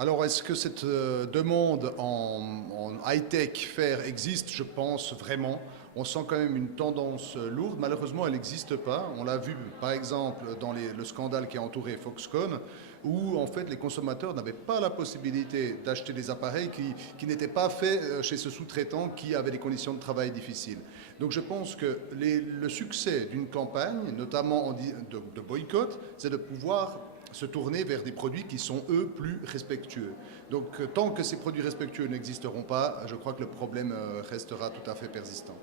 Alors, est-ce que cette demande en high-tech faire existe? Je pense vraiment. On sent quand même une tendance lourde. Malheureusement, elle n'existe pas. On l'a vu, par exemple, dans le scandale qui a entouré Foxconn, où en fait les consommateurs n'avaient pas la possibilité d'acheter des appareils qui n'étaient pas faits chez ce sous-traitant qui avait des conditions de travail difficiles. Donc je pense que le succès d'une campagne, notamment de boycott, c'est de pouvoir se tourner vers des produits qui sont, eux, plus respectueux. Donc, tant que ces produits respectueux n'existeront pas, je crois que le problème restera tout à fait persistant.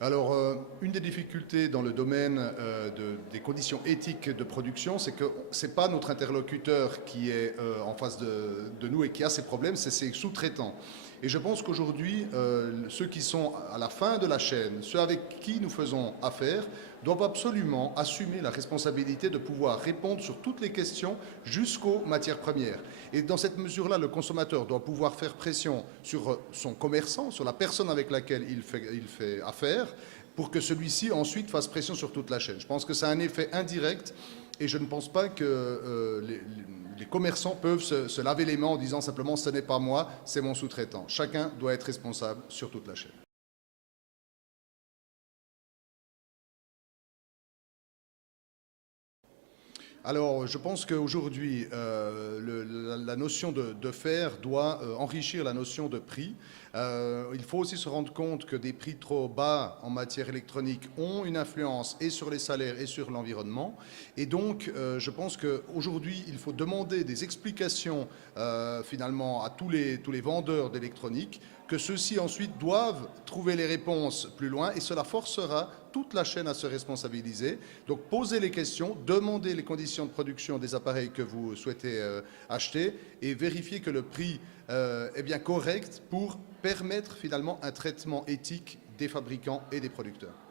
Alors, une des difficultés dans le domaine des conditions éthiques de production, c'est que ce n'est pas notre interlocuteur qui est en face de nous et qui a ces problèmes, c'est ses sous-traitants. Et je pense qu'aujourd'hui, ceux qui sont à la fin de la chaîne, ceux avec qui nous faisons affaire, doivent absolument assumer la responsabilité de pouvoir répondre sur toutes les questions jusqu'aux matières premières. Et dans cette mesure-là, le consommateur doit pouvoir faire pression sur son commerçant, sur la personne avec laquelle il fait affaire, pour que celui-ci ensuite fasse pression sur toute la chaîne. Je pense que ça a un effet indirect et je ne pense pas que les commerçants peuvent se laver les mains en disant simplement ce n'est pas moi, c'est mon sous-traitant. Chacun doit être responsable sur toute la chaîne. Alors, je pense qu'aujourd'hui, la notion de faire doit enrichir la notion de prix. Il faut aussi se rendre compte que des prix trop bas en matière électronique ont une influence et sur les salaires et sur l'environnement. Et donc, je pense qu'aujourd'hui, il faut demander des explications finalement à tous les vendeurs d'électronique, que ceux-ci ensuite doivent trouver les réponses plus loin et cela forcera toute la chaîne à se responsabiliser. Donc posez les questions, demandez les conditions de production des appareils que vous souhaitez acheter et vérifiez que le prix est bien correct pour permettre finalement un traitement éthique des fabricants et des producteurs.